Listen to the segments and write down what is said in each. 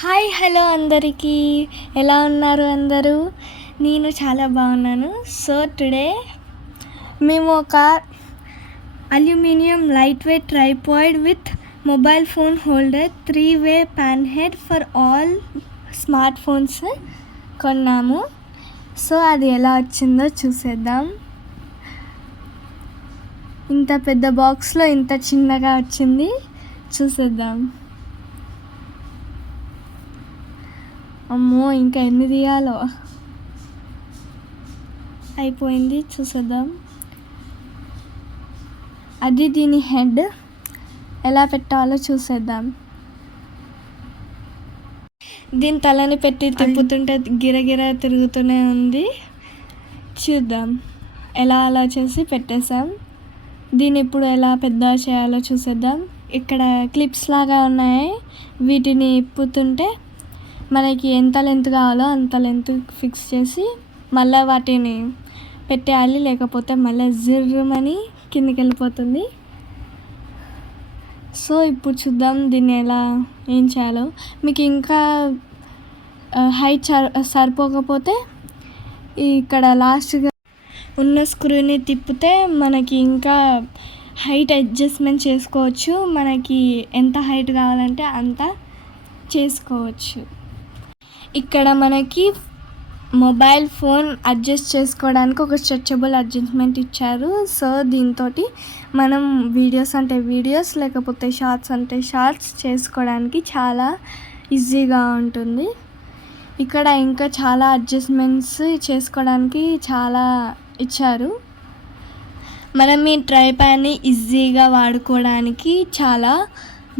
Hi hello అందరికీ ఎలా ఉన్నారు అందరూ? నేను చాలా బాగున్నాను. సో టుడే మేము ఒక aluminium light weight tripod with mobile phone holder 3-way pan head for all smart phones కొన్నాము. సో అది ఎలా వచ్చిందో చూసేద్దాం. ఇంత పెద్ద బాక్స్లో ఇంత చిన్నగా వచ్చింది, చూసేద్దాం. అమ్మో, ఇంకా ఎన్ని తీయాలో, అయిపోయింది. చూసేద్దాం. అది దీని హెడ్ ఎలా పెట్టాలో చూసేద్దాం. దీని తలని పెట్టి తిప్పుతుంటే గిరగిర తిరుగుతూనే ఉంది. చూద్దాం. అలా చేసి పెట్టేసాం. దీన్ని ఇప్పుడు ఎలా పెద్ద చేయాలో చూసేద్దాం. ఇక్కడ క్లిప్స్ లాగా ఉన్నాయి, వీటిని ఇప్పుతుంటే మనకి ఎంత లెంత్ కావాలో అంత లెంత్ ఫిక్స్ చేసి మళ్ళీ వాటిని పెట్టేయాలి, లేకపోతే మళ్ళీ జిర్రమని కిందికి వెళ్ళిపోతుంది. సో ఇప్పుడు చూద్దాం దీన్ని ఏం చేయాలో. మీకు ఇంకా హైట్ సరిపోకపోతే ఇక్కడ లాస్ట్గా ఉన్న స్క్రూని తిప్పితే మనకి ఇంకా హైట్ అడ్జస్ట్మెంట్ చేసుకోవచ్చు. మనకి ఎంత హైట్ కావాలంటే అంత చేసుకోవచ్చు. ఇక్కడ మనకి మొబైల్ ఫోన్ అడ్జస్ట్ చేసుకోవడానికి ఒక స్ట్రెచబుల్ అడ్జస్ట్మెంట్ ఇచ్చారు. సో దీంతో మనం వీడియోస్ అంటే వీడియోస్, లేకపోతే షార్ట్స్ అంటే షార్ట్స్ చేసుకోవడానికి చాలా ఈజీగా ఉంటుంది. ఇక్కడ ఇంకా చాలా అడ్జస్ట్మెంట్స్ చేసుకోవడానికి చాలా ఇచ్చారు. మనం ఈ ట్రైపాడ్ని ఈజీగా వాడుకోవడానికి చాలా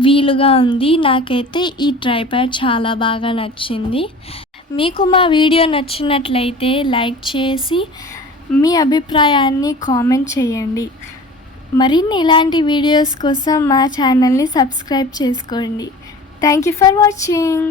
వీలుగా ఉంది. నాకైతే ఈ ట్రైపాడ్ చాలా బాగా నచ్చింది. మీకు మా వీడియో నచ్చినట్లయితే లైక్ చేసి మీ అభిప్రాయాన్ని కామెంట్ చేయండి. మరిన్ని ఇలాంటి వీడియోస్ కోసం మా ఛానల్ని సబ్స్క్రైబ్ చేసుకోండి. Thank you for watching.